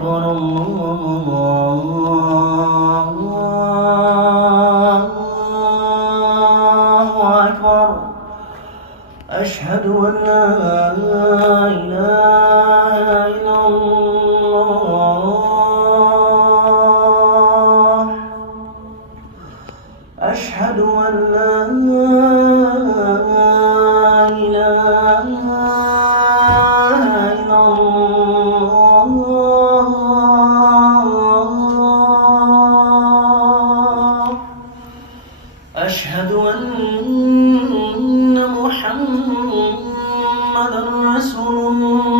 أكبر الله أكبر أشهد أن لا إله إلا الله أشهد أن لا إله إلا الله أشهد أن محمدًا رسول الله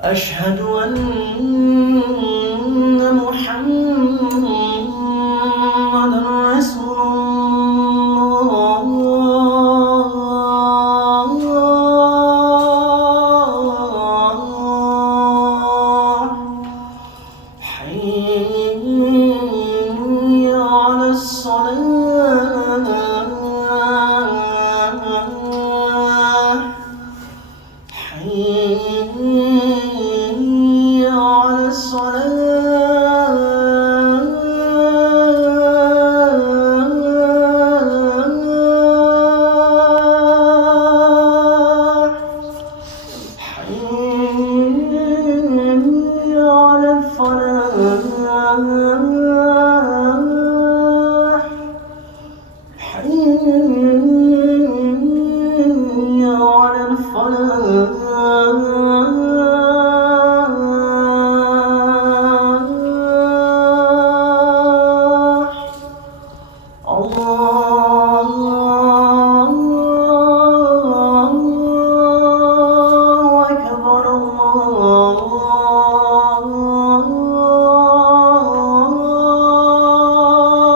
أشهد أن محمدًا رسول الله حي على الصلاة حي على الصلاة حي على الفلاح حي على الفلاح الله أكبر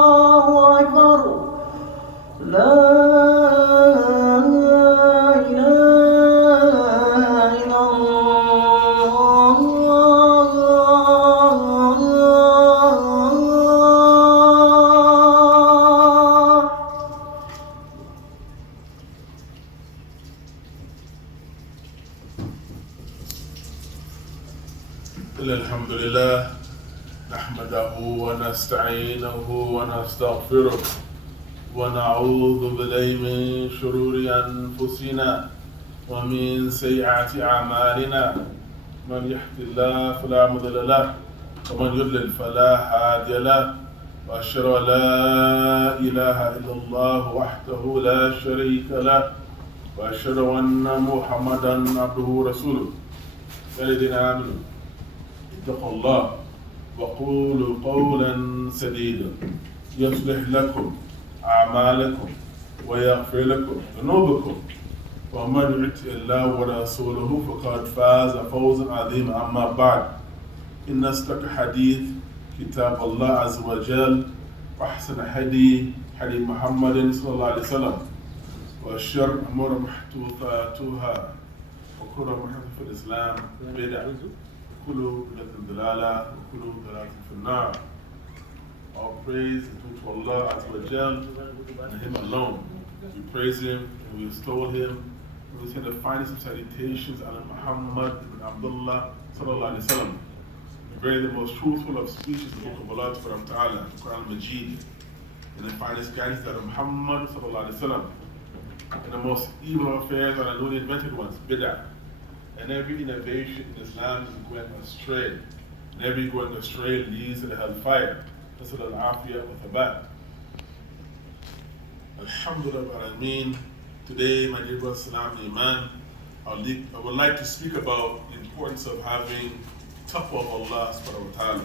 الله أكبر لا إله إلا الله الحمد لله نحمده ونستعينه ونستغفره ونعوذ بالله من شرور أنفسنا ومن سيئات أعمالنا من يهد الله فلا مضل له ومن يضلل فلا هادي له وأشهد أن لا إله إلا الله وحده لا شريك له وأشهد أن محمدا عبده ورسوله يا الذين آمنوا اتقوا الله وقولوا قولا سديدا يصلح لكم أعمالكم ويغفر لكم ذنوبكم ومن يطع الله ورسوله فقد فاز فوزا عظيما. أما بعد إن أصدق الحديث كتاب الله عز وجل وأحسن هدي محمد صلى الله عليه وسلم وشر الأمور محدثاتها وكل محدث في الإسلام بدعة وكل بدعة ضلالة وكل ضلالة في النار. All praise is due to Allah Azza wa Jal and Him alone. We praise Him and we extol Him. We say the finest of salutations on Muhammad ibn Abdullah sallallahu alayhi wa sallam. The very the most truthful of speeches, the book of Allah Ta'ala, the Quran Majid. And the finest guidance that Muhammad sallallahu alayhi wa sallam. And the most evil affairs are the newly invented ones, bid'ah. And every innovation in Islam is going astray. And every going astray leads to the hellfire. نسأل العافية والثبات. Alhamdulillah. Today, my dear brothers and Iman, I would like to speak about the importance of having taqwa of Allah subhanahu wa ta'ala.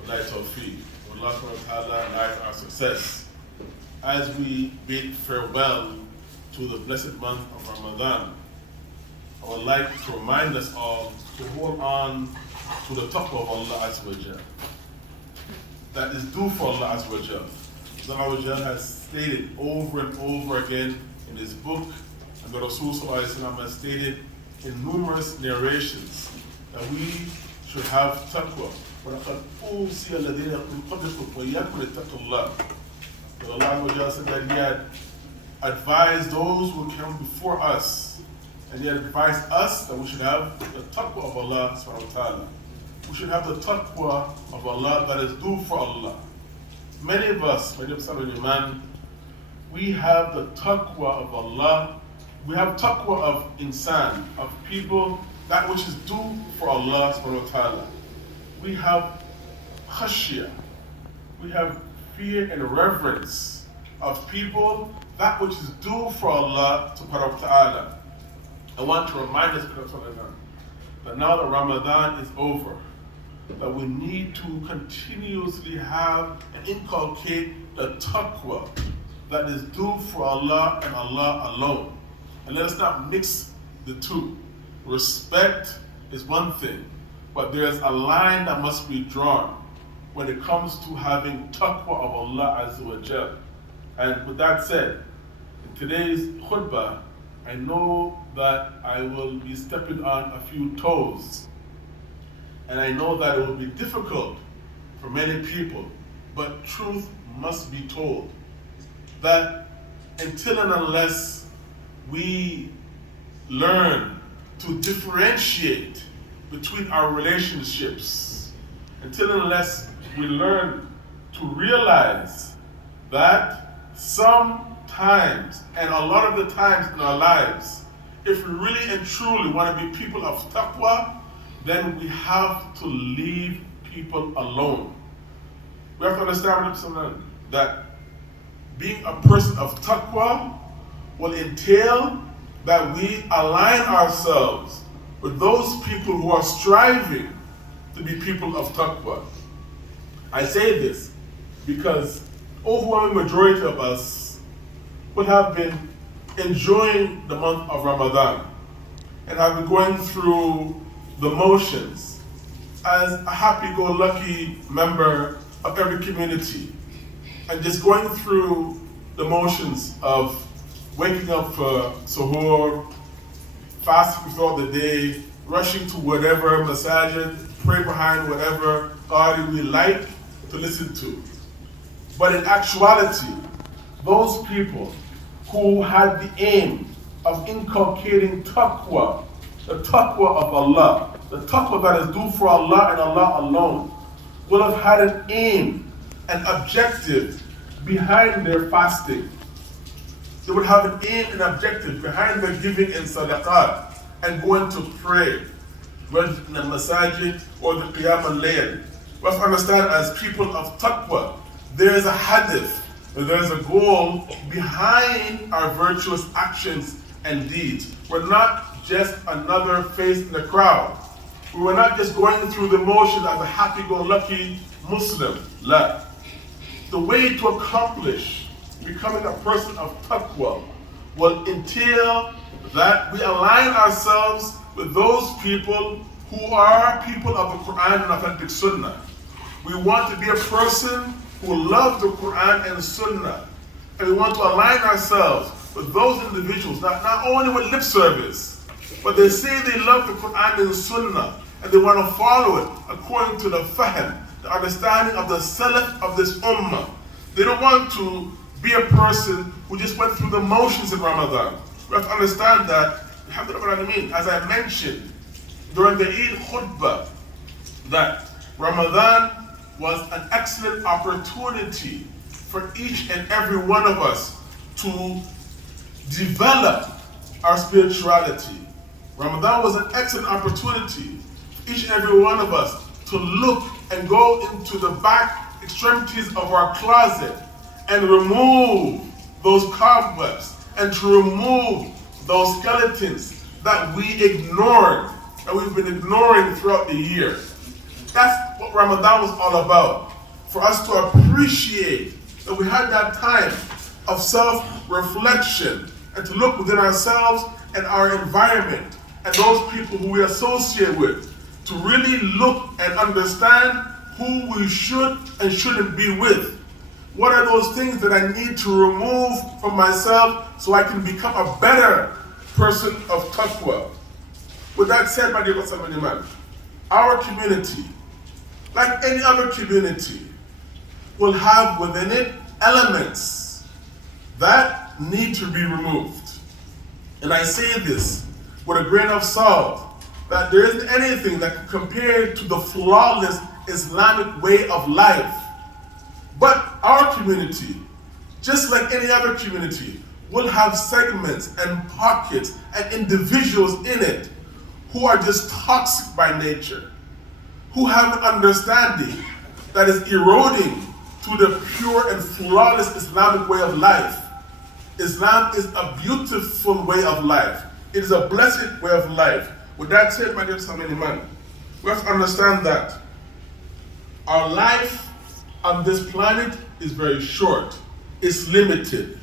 Wallahi tawfiq. Allah subhanahu wa ta'ala lies our success. As we bid farewell to the blessed month of Ramadan, I would like to remind us all to hold on to the taqwa of Allah Azza wa Jal. That is due for Allah Azza wa Jal. Allah Azza wa Jal has stated over and over again in His book, and the Rasul Sallallahu Alaihi Wasallam has stated in numerous narrations that we should have taqwa. وَلَقَدْ أُوصِيَ الَّذِينَ مِنْ قَبْلِكُمْ وَإِيَّاكُمْ لِتَّقُوا اللَّهَ. But Allah Azza wa Jal said that He had advised those who came before us And yet it advised us that we should have the taqwa of Allah subhanahu wa ta'ala. We should have the taqwa of Allah that is due for Allah. Many of us, my dear son and Iman, we have the taqwa of Allah. We have taqwa of insan, of people, that which is due for Allah subhanahu wa ta'ala. We have khashya. We have fear and reverence of people, that which is due for Allah subhanahu wa ta'ala. I want to remind us that now that Ramadan is over, that we need to continuously have and inculcate the taqwa that is due for Allah and Allah alone. And let us not mix the two. Respect is one thing, but there is a line that must be drawn when it comes to having taqwa of Allah Azza wa Jal. And with that said, in today's khutbah, I know that I will be stepping on a few toes. And I know that it will be difficult for many people, but truth must be told. That until and unless we learn to differentiate between our relationships, until and unless we learn to realize that sometimes, and a lot of the times in our lives, if we really and truly want to be people of taqwa, then we have to leave people alone. We have to understand that being a person of taqwa will entail that we align ourselves with those people who are striving to be people of taqwa. I say this because overwhelming majority of us would have been enjoying the month of Ramadan and have been going through the motions as a happy-go-lucky member of every community, and just going through the motions of waking up for suhoor, fasting throughout the day, rushing to whatever masajid, pray behind whatever qari we like to listen to. But in actuality, those people who had the aim of inculcating taqwa, the taqwa of Allah, the taqwa that is due for Allah and Allah alone, will have had an aim, an objective behind their fasting. They would have an aim and objective behind their giving in sadaqat and going to pray, whether in the masajid or the qiyam al-layl. We have to understand, as people of taqwa, there is a hadith, there is a goal behind our virtuous actions and deeds. We're not just another face in the crowd. We were not just going through the motions as a happy-go-lucky Muslim. La. The way to accomplish becoming a person of taqwa will entail that we align ourselves with those people who are people of the Quran and authentic Sunnah. We want to be a person who loves the Quran and Sunnah. And we want to align ourselves with those individuals, not only with lip service, but they say they love the Quran and Sunnah, and they want to follow it according to the fahm, the understanding of the salaf of this ummah. They don't want to be a person who just went through the motions in Ramadan. We have to understand that, alhamdulillah, as I mentioned during the Eid khutbah, that Ramadan was an excellent opportunity for each and every one of us to develop our spirituality. Ramadan was an excellent opportunity for each and every one of us to look and go into the back extremities of our closet and remove those cobwebs and to remove those skeletons that we ignored, that we've been ignoring throughout the year. That's what Ramadan was all about. For us to appreciate that we had that time of self-reflection and to look within ourselves and our environment and those people who we associate with, to really look and understand who we should and shouldn't be with. What are those things that I need to remove from myself so I can become a better person of taqwa? With that said, my dear Muslim, our community, like any other community, will have within it elements that need to be removed. And I say this with a grain of salt that there isn't anything that can compare to the flawless Islamic way of life. But our community, just like any other community, will have segments and pockets and individuals in it who are just toxic by nature, who have an understanding that is eroding to the pure and flawless Islamic way of life. Islam is a beautiful way of life. It is a blessed way of life. With that said, my dear man, we have to understand that our life on this planet is very short. It's limited.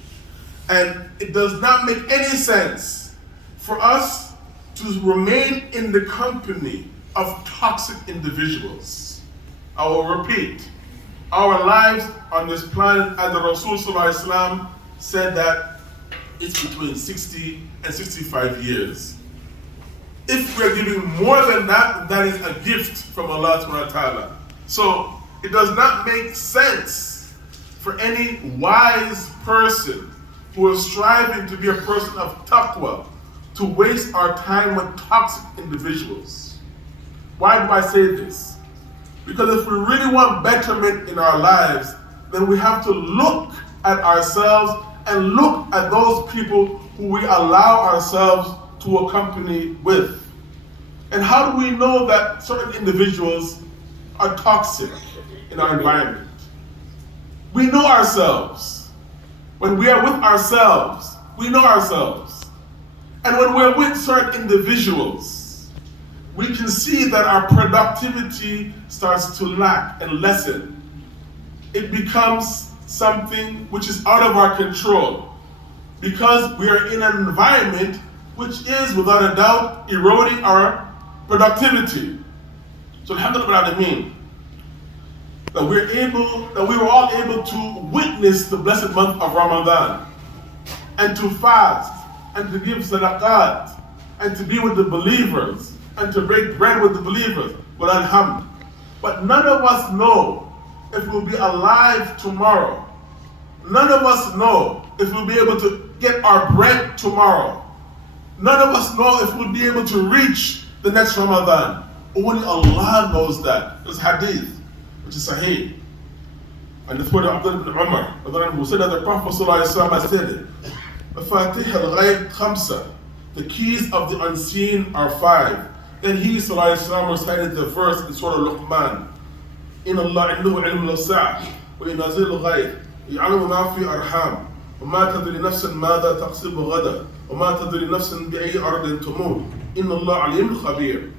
And it does not make any sense for us to remain in the company of toxic individuals. I will repeat. Our lives on this planet, as the Rasul Sallallahu Alaihi Wasallam said that it's between 60 and 65 years. If we're giving more than that, that is a gift from Allah Subhanahu wa Ta'ala. So it does not make sense for any wise person who is striving to be a person of taqwa to waste our time with toxic individuals. Why do I say this? Because if we really want betterment in our lives, then we have to look at ourselves and look at those people who we allow ourselves to accompany with. And how do we know that certain individuals are toxic in our environment? We know ourselves. When we are with ourselves, we know ourselves. And when we're with certain individuals, we can see that our productivity starts to lack and lessen. It becomes something which is out of our control because we are in an environment which is, without a doubt, eroding our productivity. So alhamdulillah that we were all able to witness the blessed month of Ramadan and to fast and to give sadaqat and to be with the believers and to break bread with the believers. But alhamdulillah. But none of us know if we'll be alive tomorrow. None of us know if we'll be able to get our bread tomorrow. None of us know if we'll be able to reach the next Ramadan. Only Allah knows that. There's hadith, which is sahih. And it's word of Abdullah ibn Umar, who said that the Prophet ﷺ said it. Mafatih al-Ghaib khamsa. The keys of the unseen are 5. Then he ﷺ recited the verse in Surah Luqman. إن الله عنده علم الساعة وينزل الغيب يعلم ما في أرحام وما تدري نفس ماذا تكسب غدا وما تدري نفس بأي أرض تموت إن الله عليم خبير.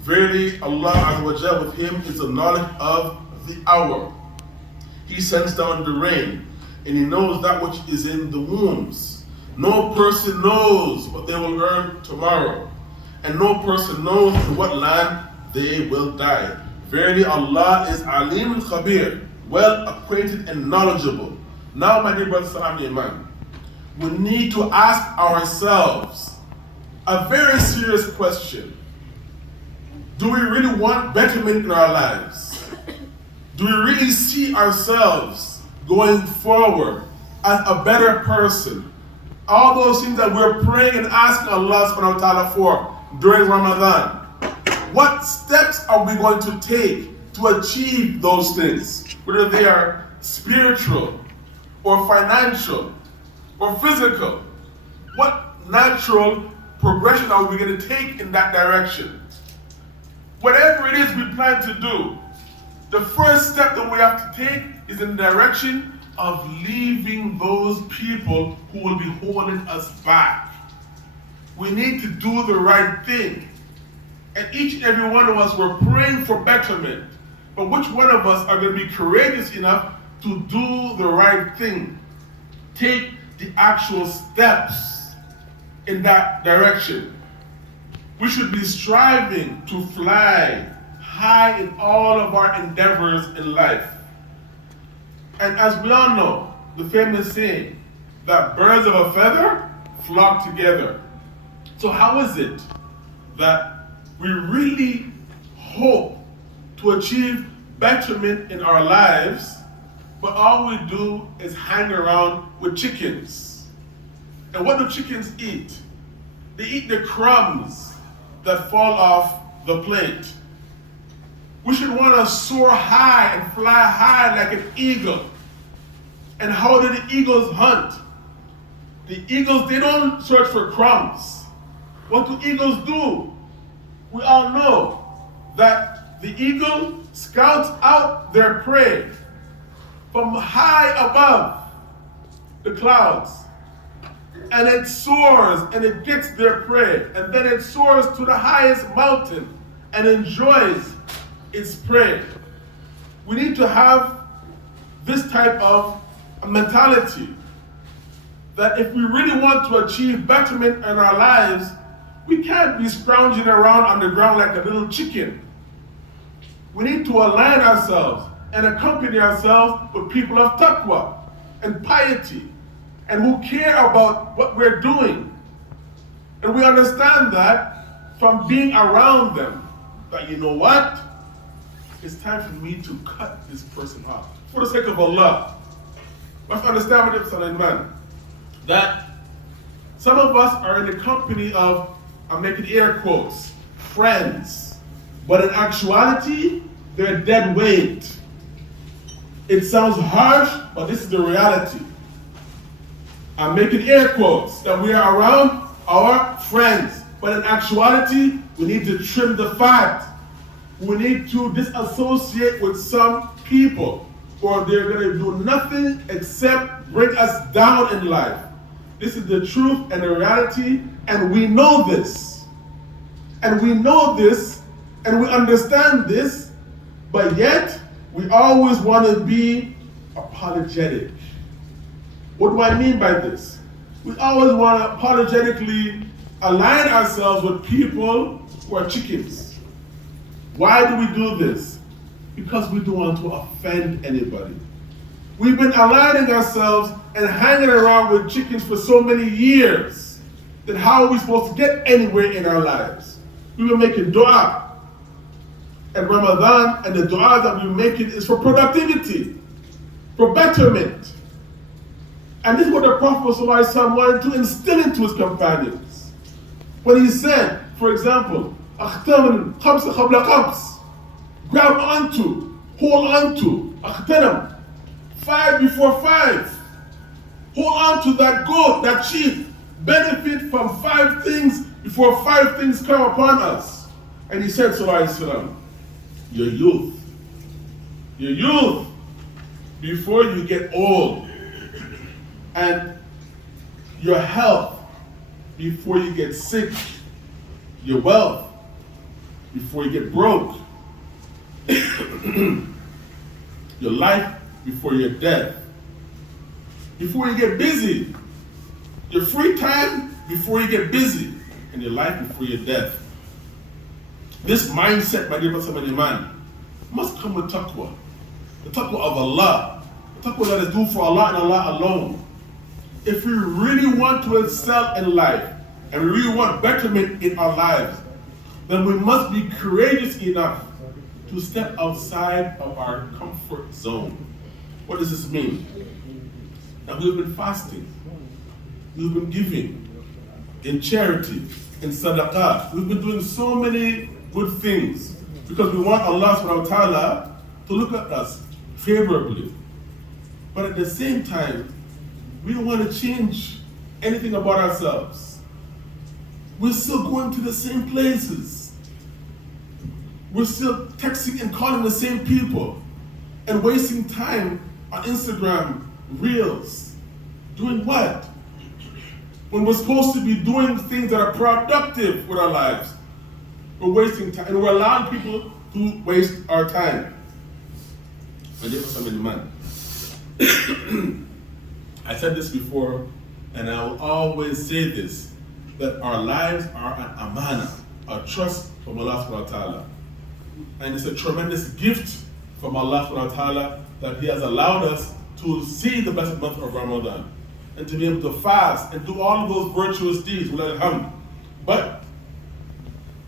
Verily, Allah Azza wa Jalla with Him is the knowledge of the hour. He sends down the rain, and He knows that which is in the wombs. No person knows what they will earn tomorrow, and no person knows in what land they will die. Verily, Allah is Alim Khabir, well acquainted and knowledgeable. Now, my dear brothers and Iman, we need to ask ourselves a very serious question. Do we really want betterment in our lives? Do we really see ourselves going forward as a better person? All those things that we're praying and asking Allah subhanahu wa ta'ala for during Ramadan. What steps are we going to take to achieve those things? Whether they are spiritual or financial or physical. What natural progression are we going to take in that direction? Whatever it is we plan to do, the first step that we have to take is in the direction of leaving those people who will be holding us back. We need to do the right thing. And each and every one of us, we're praying for betterment. But which one of us are going to be courageous enough to do the right thing? Take the actual steps in that direction. We should be striving to fly high in all of our endeavors in life. And as we all know, the famous saying that birds of a feather flock together. So how is it that we really hope to achieve betterment in our lives, but all we do is hang around with chickens? And what do chickens eat? They eat the crumbs that fall off the plate. We should want to soar high and fly high like an eagle. And how do the eagles hunt? The eagles, they don't search for crumbs. What do eagles do? We all know that the eagle scouts out their prey from high above the clouds. And it soars and it gets their prey. And then it soars to the highest mountain and enjoys its prey. We need to have this type of mentality that if we really want to achieve betterment in our lives, we can't be scrounging around on the ground like a little chicken. We need to align ourselves and accompany ourselves with people of taqwa and piety and who care about what we're doing. And we understand that from being around them, that you know what? It's time for me to cut this person off. For the sake of Allah. Let's understand what it's man. That some of us are in the company of, I'm making air quotes, friends. But in actuality, they're dead weight. It sounds harsh, but this is the reality. I'm making air quotes that we are around our friends. But in actuality, we need to trim the fat. We need to disassociate with some people, or they're going to do nothing except bring us down in life. This is the truth and the reality, and we know this. And we know this, and we understand this, but yet we always want to be apologetic. What do I mean by this? We always want to apologetically align ourselves with people who are chickens. Why do we do this? Because we don't want to offend anybody. We've been aligning ourselves and hanging around with chickens for so many years that how are we supposed to get anywhere in our lives? We were making dua at Ramadan, and the dua that we're making is for productivity, for betterment. And this is what the Prophet ﷺ wanted to instill into his companions. When he said, for example, أختم خمسة قبل خمس, grab onto, hold onto, أختم, 5 before 5. Hold on to that goat, that sheep. Benefit from 5 things before 5 things come upon us. And he said, Sallallahu Alaihi Wasallam, your youth, before you get old, and your health, before you get sick, your wealth, before you get broke, your life before your death, before you get busy, your free time before you get busy, and your life before your death. This mindset, my dear brothers and man, must come with taqwa. The taqwa of Allah. The taqwa that is due for Allah and Allah alone. If we really want to excel in life, and we really want betterment in our lives, then we must be courageous enough to step outside of our comfort zone. What does this mean? That we've been fasting, we've been giving, in charity, in sadaqah. We've been doing so many good things because we want Allah subhanahu wa ta'ala to look at us favorably. But at the same time, we don't want to change anything about ourselves. We're still going to the same places. We're still texting and calling the same people and wasting time on Instagram Reels. Doing what? When we're supposed to be doing things that are productive with our lives. We're wasting time, and we're allowing people to waste our time. I said this before, and I will always say this, that our lives are an amana, a trust from Allah subhanahu wa ta'ala. And it's a tremendous gift from Allah subhanahu wa ta'ala that He has allowed us to see the blessed month of Ramadan and to be able to fast and do all of those virtuous deeds. But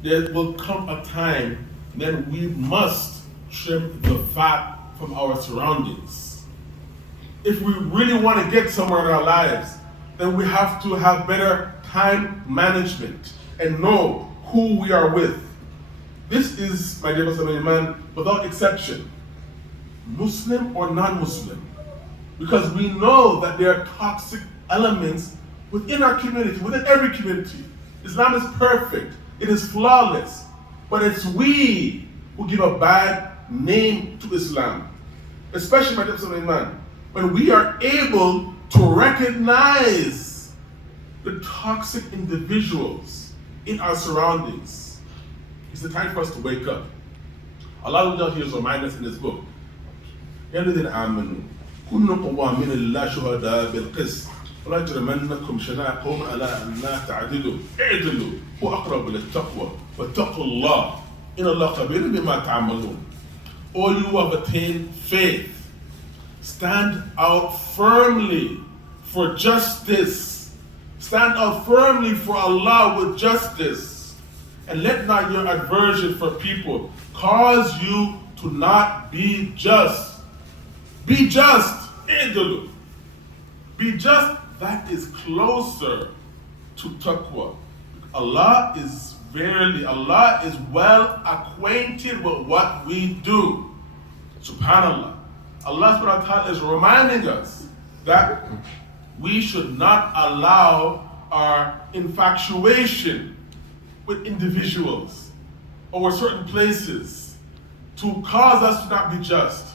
there will come a time when we must trim the fat from our surroundings. If we really want to get somewhere in our lives, then we have to have better time management and know who we are with. This is, my dear Muslim man, without exception, Muslim or non-Muslim, because we know that there are toxic elements within our community, within every community. Islam is perfect, it is flawless, but it's we who give a bad name to Islam, especially, my dear Muslim man, when we are able to recognize the toxic individuals in our surroundings. It's the time for us to wake up. Allah here reminds us in His book, يا الذين آمنوا كونوا قوامين لله شهداء بالقسط ولا يجرمنكم شنآن قوم على أن لا تعدلوا اعدلوا هو أقرب للتقوى واتقوا الله إن الله خبير بما تعملون. All you who have attained faith, stand out firmly for justice. Stand out firmly for Allah with justice. And let not your aversion for people cause you to not be just. Be just. Be just. That is closer to taqwa. Allah is well acquainted with what we do. Subhanallah. Allah subhanahu wa ta'ala is reminding us that we should not allow our infatuation with individuals or with certain places to cause us to not be just.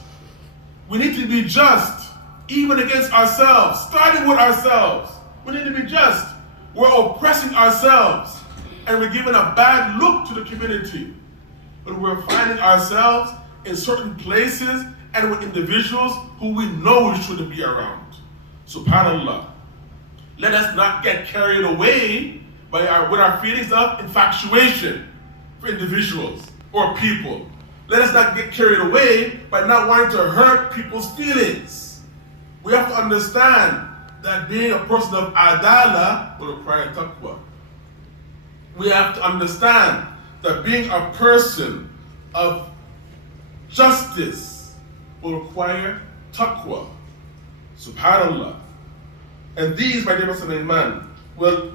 We need to be just even against ourselves, starting with ourselves. We need to be just. We're oppressing ourselves and we're giving a bad look to the community. But we're finding ourselves in certain places and with individuals who we know we shouldn't be around. SubhanAllah. Let us not get carried away with our feelings of infatuation for individuals or people. Let us not get carried away by not wanting to hurt people's feelings. We have to understand that being a person of adala will require taqwa. We have to understand that being a person of justice will require taqwa. Subhanallah. And these, my dear Muslim man, will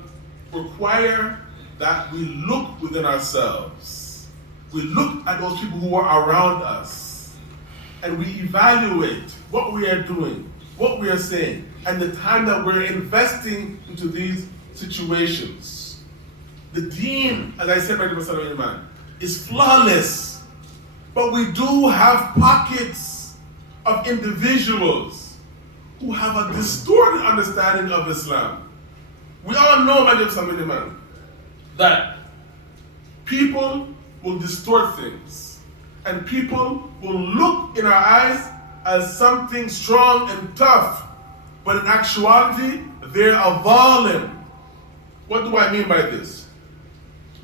require that we look within ourselves. We look at those people who are around us and we evaluate what we are doing, what we are saying, and the time that we're investing into these situations. The deen, as I said, my dear Muslim man, is flawless, but we do have pockets of individuals who have a distorted understanding of Islam. We all know, my dear Muslim man, that people will distort things, and people will look in our eyes as something strong and tough, but in actuality, they're a zalim. What do I mean by this?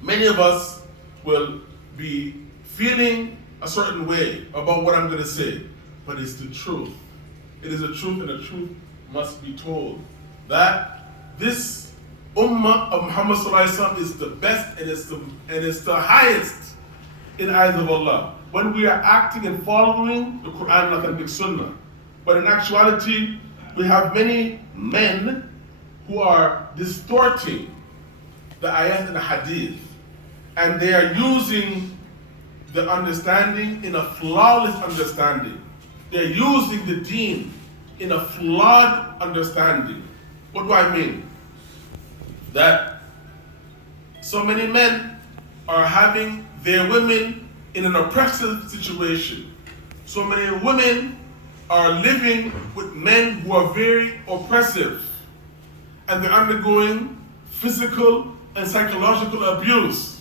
Many of us will be feeling a certain way about what I'm going to say, but it's the truth. It is the truth, and the truth must be told. That this Ummah of Muhammad Sallallahu Alaihi Wasallam is the best and it's the highest in the eyes of Allah. When we are acting and following the Quran and authentic Sunnah. But in actuality, we have many men who are distorting the ayat and the hadith. And they are using the understanding in a flawless understanding. They're using the deen in a flawed understanding. What do I mean? That so many men are having their women in an oppressive situation. So many women are living with men who are very oppressive, and they're undergoing physical and psychological abuse.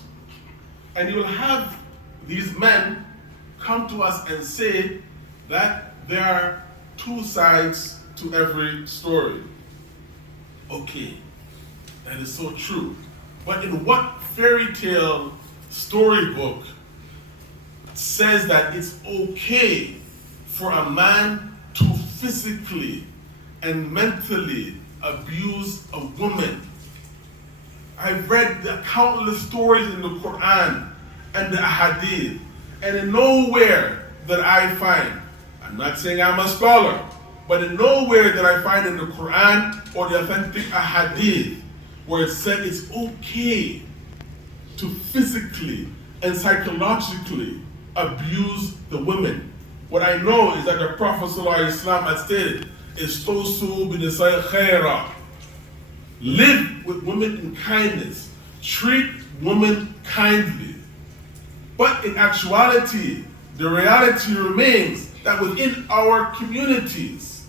And you will have these men come to us and say that there are two sides to every story. Okay, that is so true. But in what fairy tale storybook says that it's okay for a man to physically and mentally abuse a woman? I've read the countless stories in the Quran and the Hadith, and in nowhere that I find, I'm not saying I'm a scholar, but in nowhere that I find in the Quran or the authentic Hadith where it said it's okay to physically and psychologically abuse the women. What I know is that the Prophet ﷺ had stated, "Istosu b'nisai khaira." Live with women in kindness. Treat women kindly. But in actuality, the reality remains that within our communities,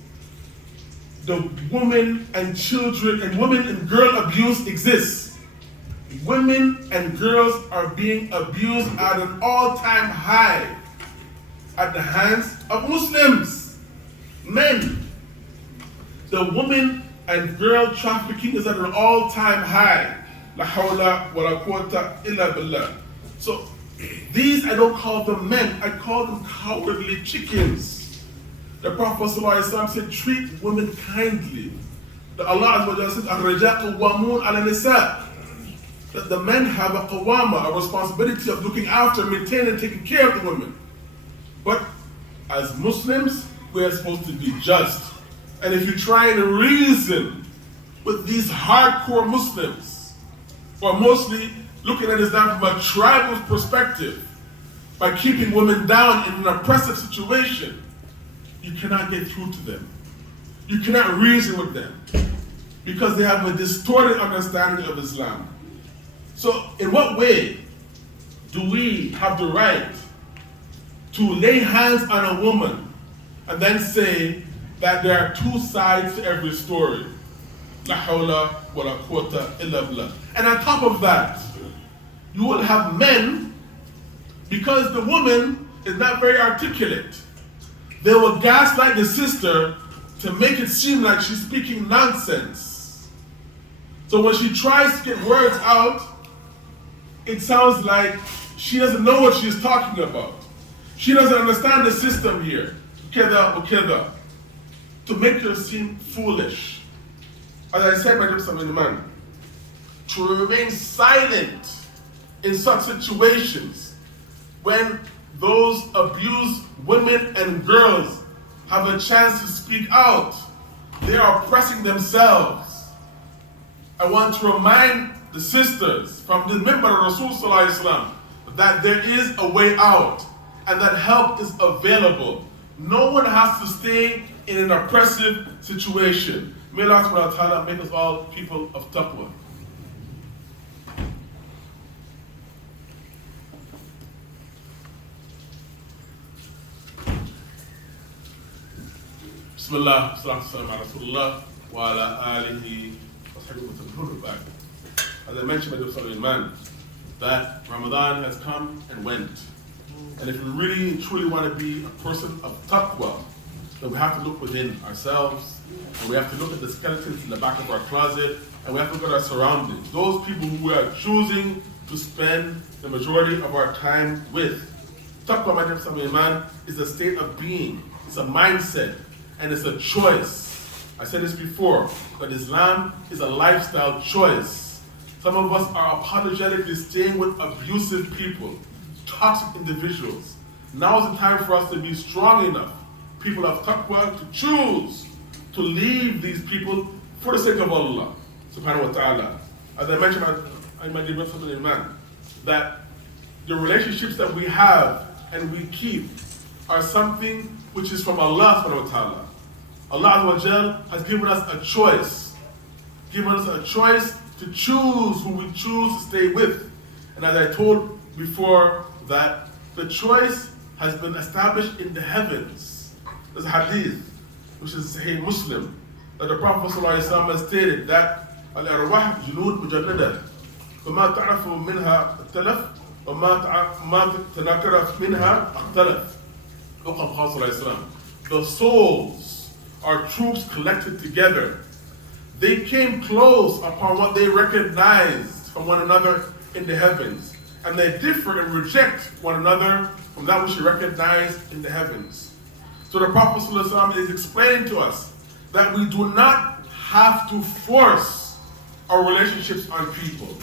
the women and children and women and girl abuse exists. Women and girls are being abused at an all-time high at the hands of Muslims, men. The women and girl trafficking is at an all-time high. La hawla wa la quwwata illa billah. So these, I don't call them men, I call them cowardly chickens. The Prophet ﷺ said, treat women kindly. The Allah says, "Ar-rijal qawwamun 'ala nisa." That the men have a qawama, a responsibility of looking after, maintaining, and taking care of the women. But as Muslims, we are supposed to be just. And if you try and reason with these hardcore Muslims, or mostly looking at Islam from a tribal perspective, by keeping women down in an oppressive situation, you cannot get through to them. You cannot reason with them because they have a distorted understanding of Islam. So in what way do we have the right to lay hands on a woman and then say that there are two sides to every story? La hawla wa la quwwata illa billah. And on top of that, you will have men, because the woman is not very articulate, they will gaslight the sister to make it seem like she's speaking nonsense. So when she tries to get words out, it sounds like she doesn't know what she's talking about. She doesn't understand the system here. Keda or keda. To make her seem foolish. As I said, my dear man, to remain silent in such situations when those abused women and girls have a chance to speak out, they are oppressing themselves. I want to remind the sisters from the member of Rasul that there is a way out and that help is available. No one has to stay in an oppressive situation. May Allah subhanahu wa ta'ala make us all people of taqwa. Bismillah, salatu salam ala Rasulullah wa ala alihi wa sahbihi wa sallam. As I mentioned, my dear man, that Ramadan has come and went. And if we really and truly want to be a person of taqwa, then we have to look within ourselves, and we have to look at the skeletons in the back of our closet, and we have to look at our surroundings. Those people who we are choosing to spend the majority of our time with. Taqwa, my dear man, is a state of being. It's a mindset, and it's a choice. I said this before, but Islam is a lifestyle choice. Some of us are apologetically staying with abusive people, toxic individuals. Now is the time for us to be strong enough, people of taqwa, to choose to leave these people for the sake of Allah subhanahu wa ta'ala. As I mentioned in my dear man, that the relationships that we have and we keep are something which is from Allah subhanahu wa ta'ala. Allah Azza wa Jal has given us a choice, to choose who we choose to stay with. And as I told before, that the choice has been established in the heavens. There's a hadith, which is Sahih Muslim, that the Prophet ﷺ has stated that al-arwah junud mujannada, وما تعرف منها اختلف وما تنكر منها اختلف. The souls are troops collected together. They came close upon what they recognized from one another in the heavens, and they differ and reject one another from that which they recognize in the heavens. So the Prophet ﷺ is explaining to us that we do not have to force our relationships on people.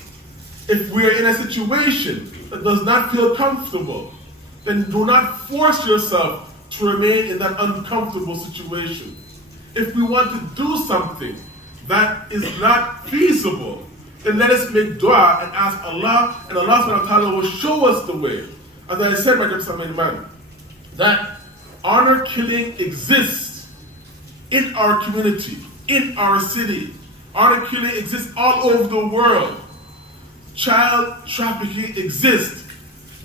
If we are in a situation that does not feel comfortable, then do not force yourself to remain in that uncomfortable situation. If we want to do something that is not feasible, then let us make dua and ask Allah, and Allah subhanahu wa ta'ala will show us the way. As I said, my dear man, that honor killing exists in our community, in our city. Honor killing exists all over the world. Child trafficking exists.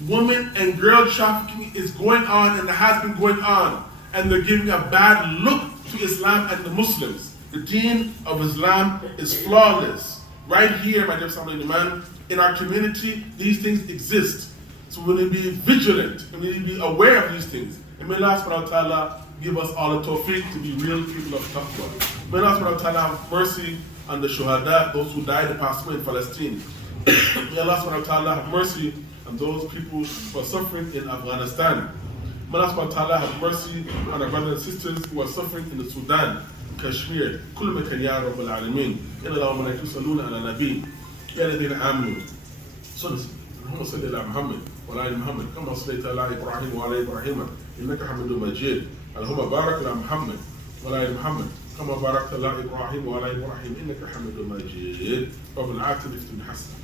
Woman and girl trafficking is going on and has been going on. And they're giving a bad look to Islam and the Muslims. The deen of Islam is flawless. Right here, my dear man, in our community, these things exist. So we need to be vigilant, we need to be aware of these things. And may Allah subhanahu wa ta'ala give us all the tawfiq to be real people of taqwa. May Allah subhanahu wa ta'ala have mercy on the shuhada, those who died and passed away in Palestine. May Allah subhanahu wa ta'ala have mercy on those people who are suffering in Afghanistan. May Allah subhanahu wa ta'ala have mercy on our brothers and sisters who are suffering in the Sudan, Kashmir. كل مكان يا رب العالمين. إن الله وملائكته يصلون على النبي يا الذين آمنوا اللهم صل على محمد وعلى آل محمد كما صليت على إبراهيم وعلى إبراهيم إنك حميد مجيد. اللهم بارك على محمد وعلى آل محمد كما باركت على إبراهيم وعلى إبراهيم إنك حميد مجيد. ربنا آتنا في الدنيا حسنة.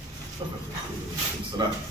السلام.